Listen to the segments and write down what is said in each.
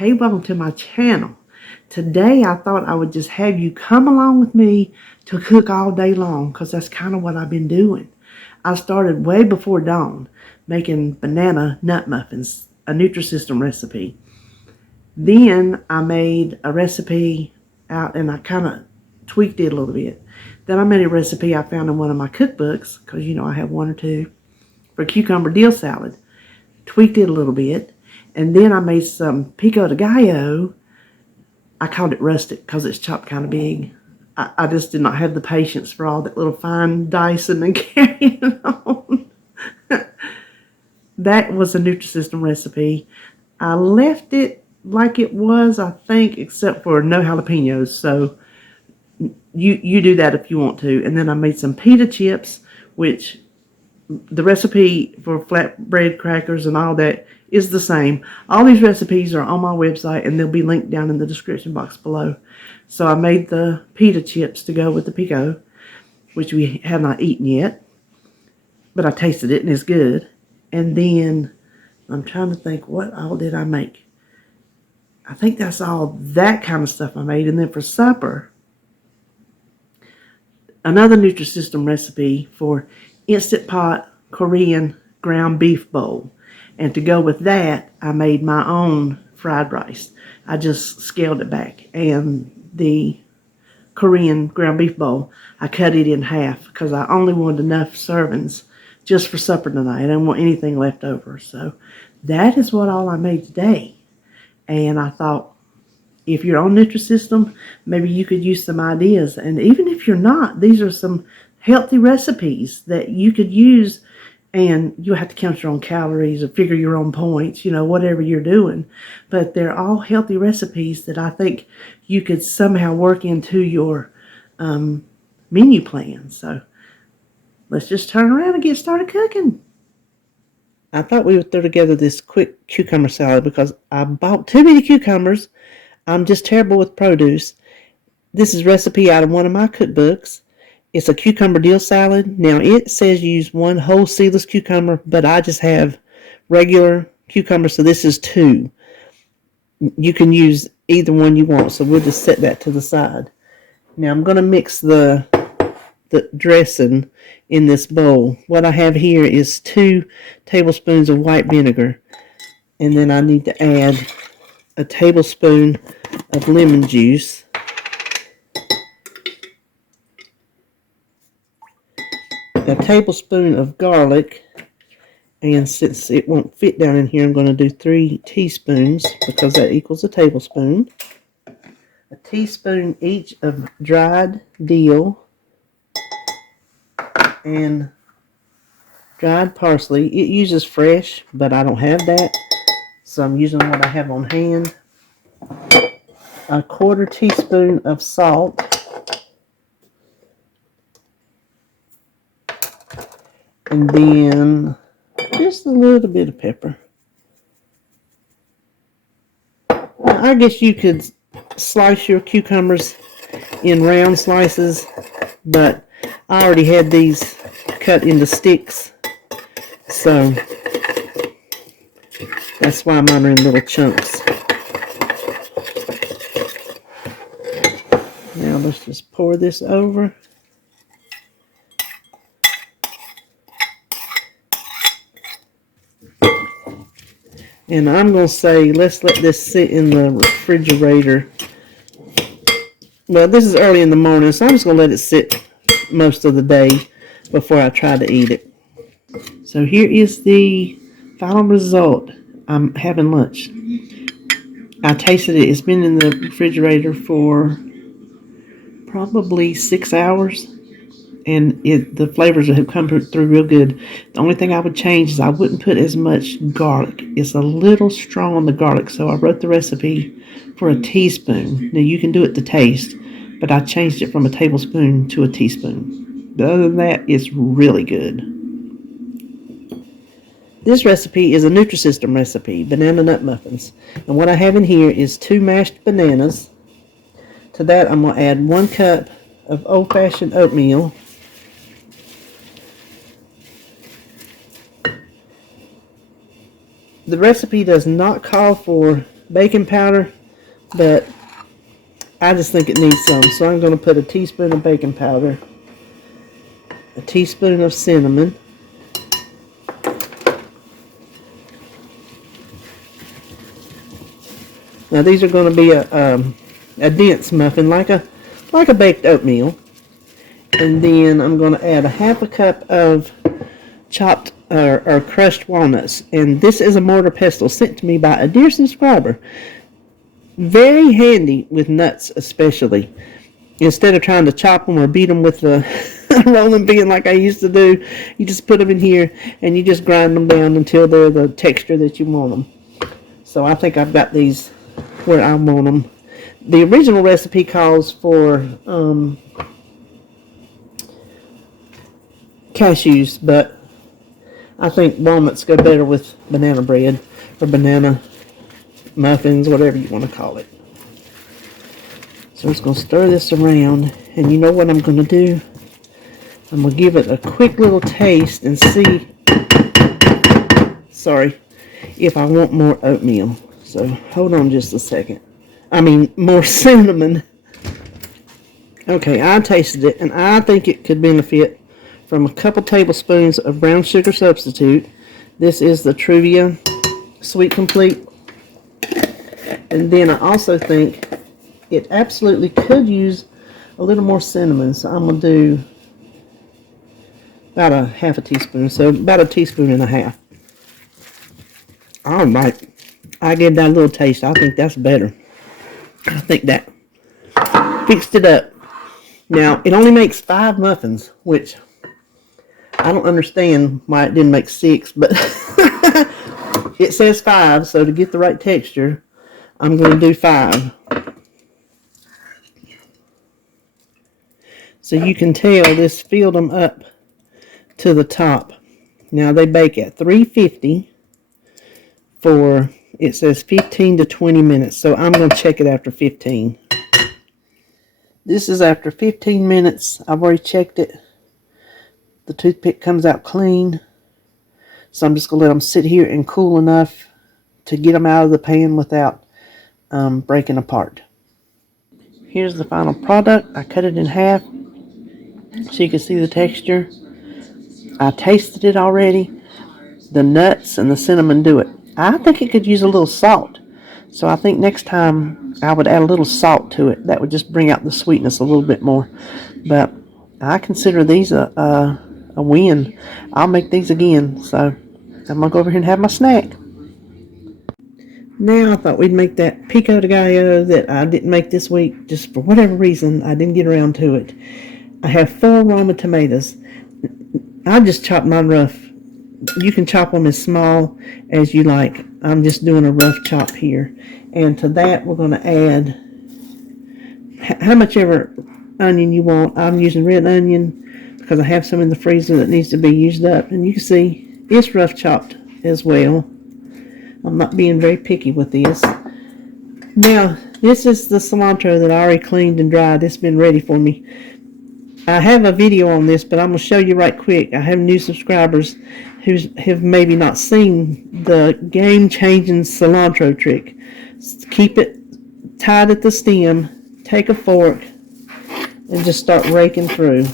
Hey, welcome to my channel. Today I thought I would just have you come along with me to cook all day long, because that's kind of what I've been doing. I started way before dawn making banana nut muffins, a Nutrisystem recipe. Then I made a recipe out and I kind of tweaked it a little bit. Then I made a recipe I found in one of my cookbooks, because you know I have one or two, for cucumber dill salad. Tweaked it a little bit. And then I made some Pico De Gallo. I called it rustic because it's chopped kind of big. I just did not have the patience for all that little fine dicing and carrying it on. That was a Nutrisystem recipe. I left it like it was, I think, except for no jalapenos. So you do that if you want to. And then I made some pita chips, which the recipe for flatbread crackers and all that is the same. All these recipes are on my website and they'll be linked down in the description box below. So I made the pita chips to go with the pico, which we have not eaten yet, but I tasted it and it's good. And then I'm trying to think, what all did I make? I think that's all that kind of stuff I made. And then for supper, another Nutrisystem recipe for Instant Pot Korean ground beef bowl. And to go with that, I made my own fried rice. I just scaled it back. And the Korean ground beef bowl, I cut it in half because I only wanted enough servings just for supper tonight. I didn't want anything left over. So that is what all I made today. And I thought, if you're on Nutrisystem, maybe you could use some ideas. And even if you're not, these are some healthy recipes that you could use, and you'll have to count your own calories or figure your own points, you know, whatever you're doing. But they're all healthy recipes that I think you could somehow work into your menu plan. So let's just turn around and get started cooking. I thought we would throw together this quick cucumber salad because I bought too many cucumbers. I'm just terrible with produce. This is a recipe out of one of my cookbooks. It's a cucumber dill salad. Now, it says use one whole seedless cucumber, but I just have regular cucumber, so this is two. You can use either one you want, so we'll just set that to the side. Now, I'm going to mix the dressing in this bowl. What I have here is 2 tablespoons of white vinegar, and then I need to add a tablespoon of lemon juice, a tablespoon of garlic, and since it won't fit down in here, I'm going to do 3 teaspoons because that equals a tablespoon. A teaspoon each of dried dill and dried parsley. It uses fresh, but I don't have that, so I'm using what I have on hand. A 1/4 teaspoon of salt. And then just a little bit of pepper. Now, I guess you could slice your cucumbers in round slices, but I already had these cut into sticks, so that's why mine are in little chunks. Now let's just pour this over. And I'm going to say, let's let this sit in the refrigerator. Well, this is early in the morning, so I'm just going to let it sit most of the day before I try to eat it. So here is the final result. I'm having lunch. I tasted it. It's been in the refrigerator for probably 6 hours. And the flavors have come through real good. The only thing I would change is I wouldn't put as much garlic. It's a little strong on the garlic, so I wrote the recipe for a teaspoon. Now, you can do it to taste, but I changed it from a tablespoon to a teaspoon. But other than that, it's really good. This recipe is a Nutrisystem recipe, banana nut muffins. And what I have in here is 2 mashed bananas. To that, I'm going to add 1 cup of old-fashioned oatmeal. The recipe does not call for baking powder, but I just think it needs some. So I'm going to put a teaspoon of baking powder, a teaspoon of cinnamon, now these are going to be a dense muffin, like a baked oatmeal. And then I'm going to add a half a cup of chopped or crushed walnuts. And this is a mortar pestle sent to me by a dear subscriber. Very handy with nuts, especially. Instead of trying to chop them or beat them with the rolling pin like I used to do, you just put them in here and you just grind them down until they're the texture that you want them. So I think I've got these where I want them. The original recipe calls for cashews, but I think walnuts go better with banana bread or banana muffins, whatever you want to call it. So I'm just going to stir this around, and you know what I'm going to do? I'm going to give it a quick little taste and see, if I want more oatmeal. So hold on just a second. More cinnamon. Okay, I tasted it, and I think it could benefit from a couple tablespoons of brown sugar substitute. This is the Truvia Sweet Complete. And then I also think it absolutely could use a little more cinnamon. So I'm going to do about a half a teaspoon. So about a teaspoon and a half. All right. I gave that a little taste. I think that's better. I think that fixed it up. Now, it only makes 5 muffins, which I don't understand why it didn't make 6, but it says 5, so to get the right texture, I'm going to do 5. So you can tell this filled them up to the top. Now they bake at 350 for, it says 15 to 20 minutes, so I'm going to check it after 15. This is after 15 minutes. I've already checked it. The toothpick comes out clean. So I'm just going to let them sit here and cool enough to get them out of the pan without breaking apart. Here's the final product. I cut it in half so you can see the texture. I tasted it already. The nuts and the cinnamon do it. I think it could use a little salt. So I think next time I would add a little salt to it. That would just bring out the sweetness a little bit more. But I consider these a win. I'll make these again. So I'm going to go over here and have my snack. Now I thought we'd make that Pico De Gallo that I didn't make this week. Just for whatever reason, I didn't get around to it. I have 4 Roma tomatoes. I just chopped mine rough. You can chop them as small as you like. I'm just doing a rough chop here. And to that, we're going to add how much ever onion you want. I'm using red onion because I have some in the freezer that needs to be used up. And you can see it's rough chopped as well. I'm not being very picky with this. Now, this is the cilantro that I already cleaned and dried. It's been ready for me. I have a video on this, but I'm going to show you right quick. I have new subscribers who have maybe not seen the game-changing cilantro trick. Keep it tied at the stem, take a fork, and just start raking through.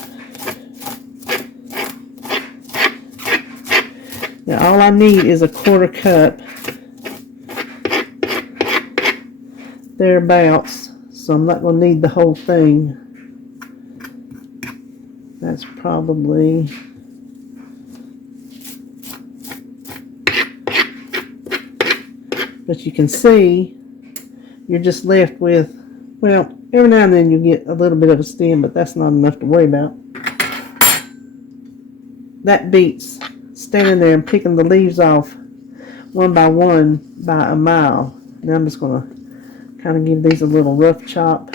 Now all I need is a 1/4 cup, thereabouts, so I'm not going to need the whole thing. That's probably but you can see you're just left with, well, every now and then you get a little bit of a stem, but that's not enough to worry about. That beats standing there and picking the leaves off one by one by a mile. Now I'm just going to kind of give these a little rough chop.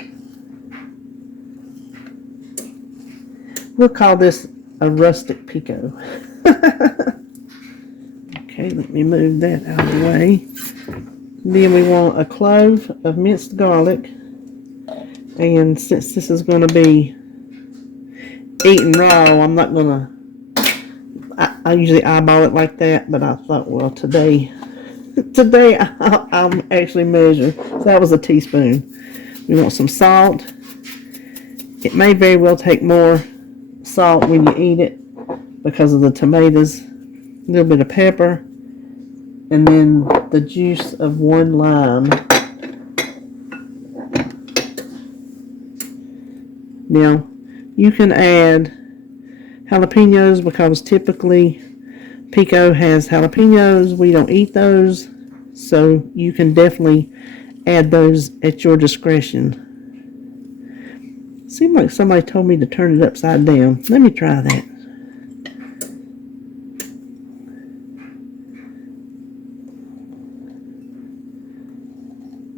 We'll call this a rustic pico. Okay, let me move that out of the way. Then we want a clove of minced garlic. And since this is going to be eaten raw, I'm not going to, I usually eyeball it like that, but I thought, well, today Today I'll actually measure. So that was a teaspoon. We want some salt. It may very well take more salt when you eat it because of the tomatoes. A little bit of pepper. And then the juice of 1 lime. Now, you can add jalapenos because typically Pico has jalapenos. We don't eat those, so you can definitely add those at your discretion. Seemed like somebody told me to turn it upside down. Let me try that.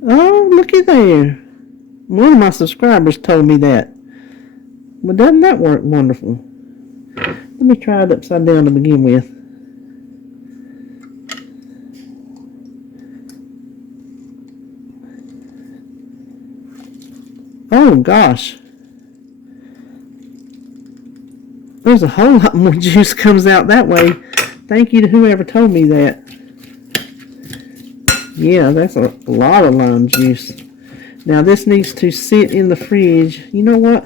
Oh, looky there. One of my subscribers told me that. Well, doesn't that work wonderful? Let me try it upside down to begin with. Oh, gosh. There's a whole lot more juice comes out that way. Thank you to whoever told me that. Yeah, that's a lot of lime juice. Now this needs to sit in the fridge. You know what?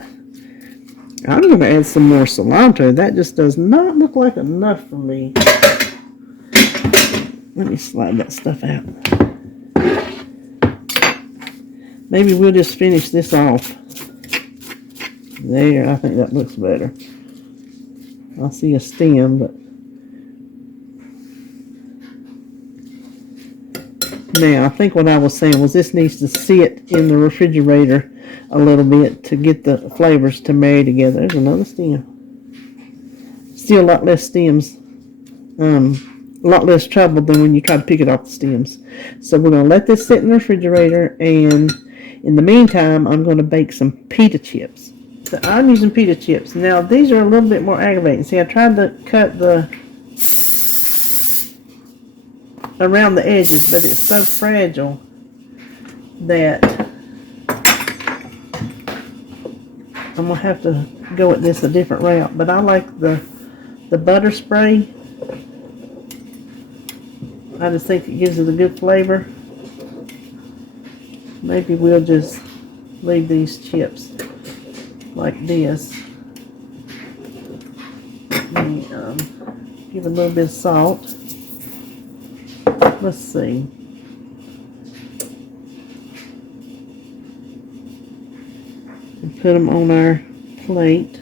I'm going to add some more cilantro. That just does not look like enough for me. Let me slide that stuff out. Maybe we'll just finish this off. There, I think that looks better. I see a stem, but now, I think what I was saying was this needs to sit in the refrigerator a little bit to get the flavors to marry together. There's another stem. Still a lot less stems. A lot less trouble than when you try to pick it off the stems. So we're going to let this sit in the refrigerator, and in the meantime, I'm going to bake some pita chips. So I'm using pita chips. Now, these are a little bit more aggravating. See, I tried to cut the around the edges, but it's so fragile that I'm gonna have to go at this a different route. But I like the butter spray. I just think it gives it a good flavor. Maybe we'll just leave these chips like this. And, give a little bit of salt. Let's see. And put them on our plate.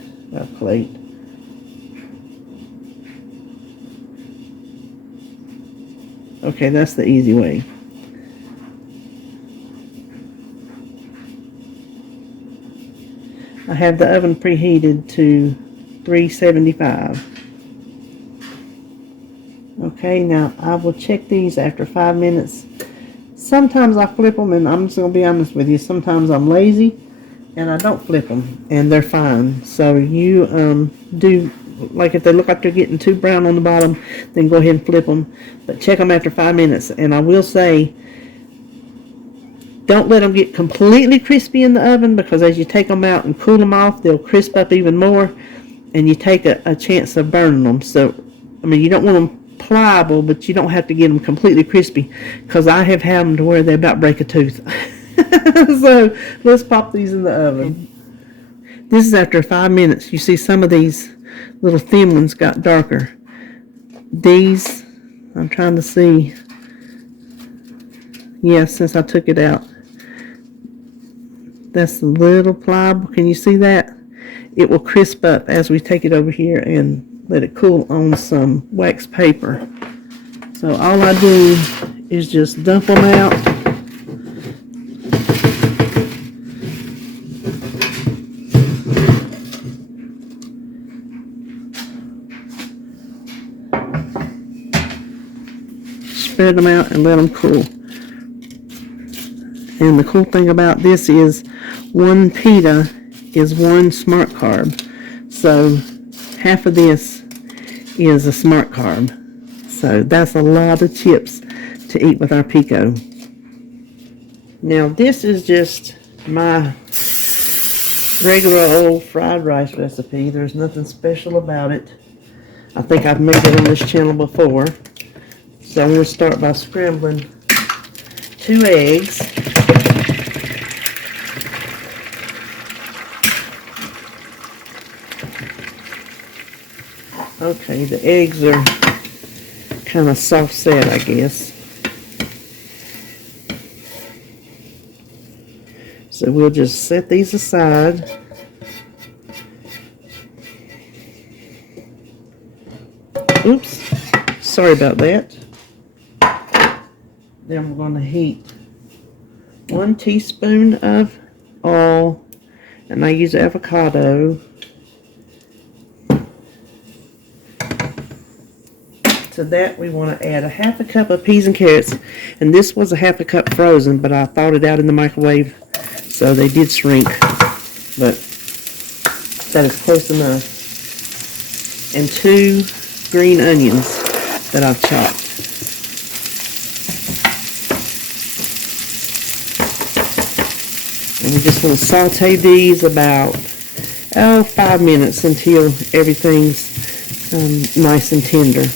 Okay, that's the easy way. I have the oven preheated to 375. Okay, now I will check these after 5 minutes. Sometimes I flip them, and I'm just going to be honest with you. Sometimes I'm lazy, and I don't flip them, and they're fine. So you do, like if they look like they're getting too brown on the bottom, then go ahead and flip them. But check them after 5 minutes. And I will say, don't let them get completely crispy in the oven, because as you take them out and cool them off, they'll crisp up even more, and you take a chance of burning them. So, I mean, you don't want them pliable, but you don't have to get them completely crispy, because I have had them to where they about break a tooth. So let's pop these in the oven. This is after 5 minutes. You see some of these little thin ones got darker. These, I'm trying to see. Yes, since I took it out. That's a little pliable. Can you see that? It will crisp up as we take it over here and let it cool on some wax paper. So all I do is just dump them out. Spread them out and let them cool. And the cool thing about this is 1 pita is 1 smart carb. So half of this is a smart carb. So that's a lot of chips to eat with our Pico. Now this is just my regular old fried rice recipe. There's nothing special about it. I think I've made it on this channel before. So I'm going to start by scrambling 2 eggs. Okay, the eggs are kind of soft set, I guess. So we'll just set these aside. Oops, sorry about that. Then we're going to heat 1 teaspoon of oil, and I use avocado. To that we want to add a 1/2 cup of peas and carrots, and this was a 1/2 cup frozen, but I thawed it out in the microwave, so they did shrink, but that is close enough. And 2 green onions that I've chopped. And we just want to saute these about 5 minutes until everything's nice and tender.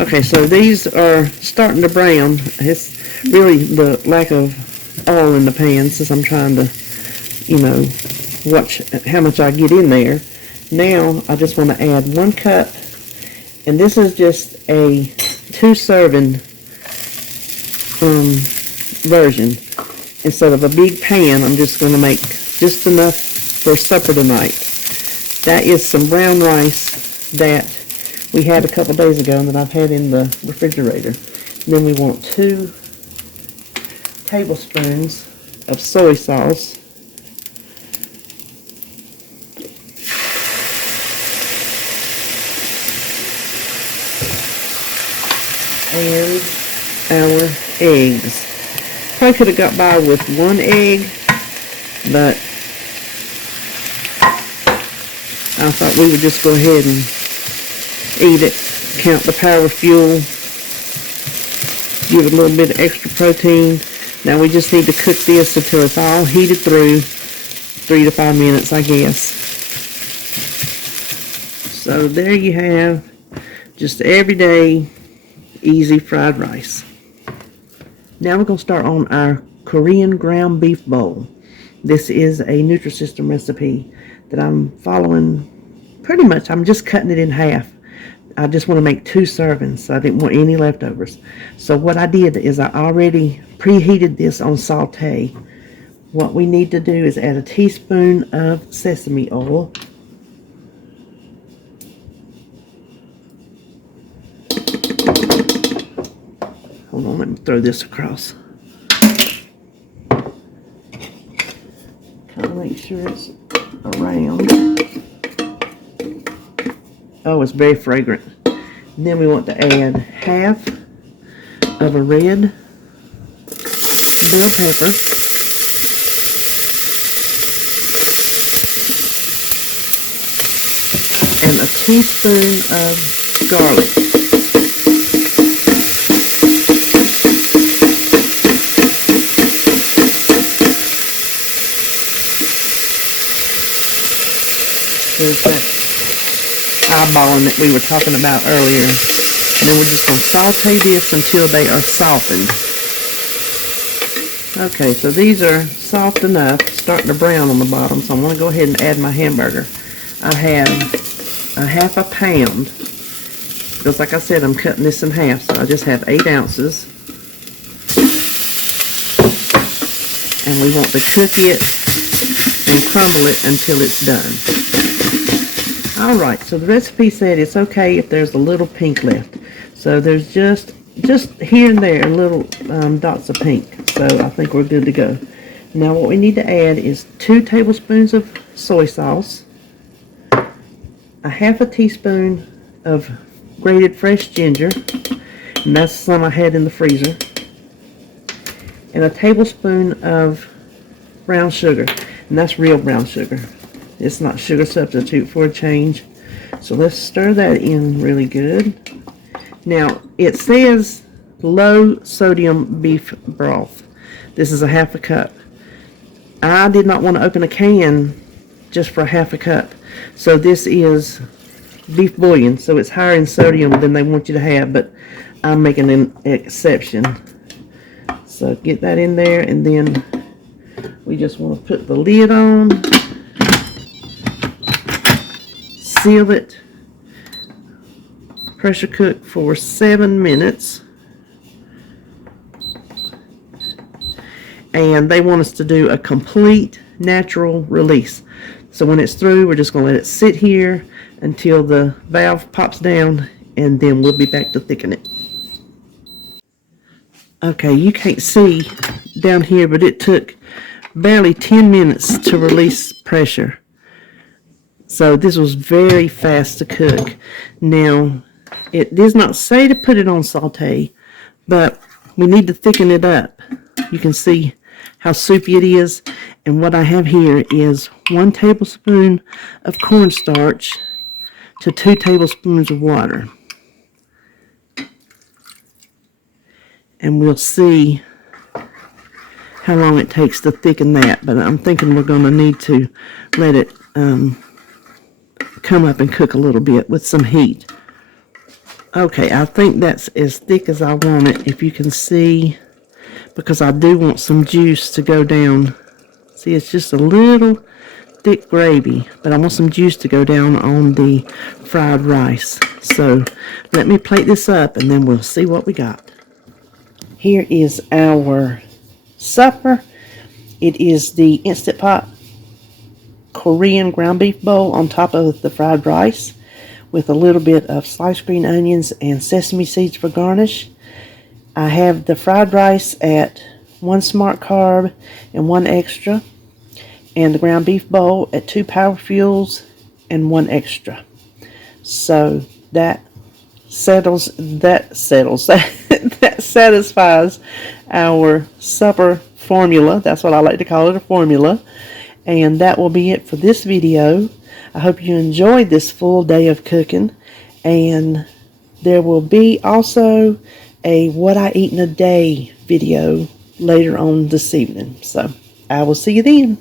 Okay, so these are starting to brown. It's really the lack of oil in the pan, since I'm trying to, watch how much I get in there. Now I just want to add 1 cup, and this is just a 2-serving version. Instead of a big pan, I'm just going to make just enough for supper tonight. That is some brown rice that we had a couple days ago and that I've had in the refrigerator. And then we want 2 tablespoons of soy sauce. And our eggs. Probably could have got by with 1 egg, but I thought we would just go ahead and eat it, count the power fuel, give it a little bit of extra protein. Now we just need to cook this until it's all heated through, 3 to 5 minutes, I guess. So there you have just everyday easy fried rice. Now we're going to start on our Korean ground beef bowl. This is a Nutrisystem recipe that I'm following pretty much. I'm just cutting it in half. I just want to make 2 servings, so I didn't want any leftovers. So what I did is I already preheated this on saute. What we need to do is add a teaspoon of sesame oil. Hold on, let me throw this across. Kind of make sure it's around. Oh, it's very fragrant. And then we want to add 1/2 of a red bell pepper. And a teaspoon of garlic. There's that eyeballing that we were talking about earlier. And then we're just going to saute this until they are softened. Okay, so these are soft enough, starting to brown on the bottom, so I'm going to go ahead and add my hamburger. I have a 1/2 pound, because like I said, I'm cutting this in half, so I just have 8 ounces. And we want to cook it and crumble it until it's done. Alright, so the recipe said it's okay if there's a little pink left. So there's just here and there little dots of pink. So I think we're good to go. Now what we need to add is 2 tablespoons of soy sauce, a 1/2 teaspoon of grated fresh ginger, and that's some I had in the freezer, and a tablespoon of brown sugar, and that's real brown sugar. It's not sugar substitute for a change. So let's stir that in really good. Now it says low sodium beef broth. This is a 1/2 cup. I did not want to open a can just for a 1/2 cup. So this is beef bouillon, so it's higher in sodium than they want you to have, but I'm making an exception. So get that in there, and then we just want to put the lid on, seal it, pressure cook for 7 minutes. And they want us to do a complete natural release. So when it's through, we're just going to let it sit here until the valve pops down, and then we'll be back to thicken it. Okay, you can't see down here, but it took barely 10 minutes to release pressure. So this was very fast to cook. Now, it does not say to put it on saute, but we need to thicken it up. You can see how soupy it is. And what I have here is 1 tablespoon of cornstarch to 2 tablespoons of water. And we'll see how long it takes to thicken that. But I'm thinking we're going to need to let it come up and cook a little bit with some heat. Okay, I think that's as thick as I want it, if you can see, because I do want some juice to go down. See, it's just a little thick gravy, but I want some juice to go down on the fried rice. So let me plate this up, and then we'll see what we got. Here is our supper. It is the Instant Pot Korean ground beef bowl on top of the fried rice, with a little bit of sliced green onions and sesame seeds for garnish. I have the fried rice at 1 smart carb and 1 extra, and the ground beef bowl at 2 power fuels and 1 extra. So that that satisfies our supper formula. That's what I like to call it, a formula. And that will be it for this video. I hope you enjoyed this full day of cooking, and there will be also a what I eat in a day video later on this evening. So I will see you then.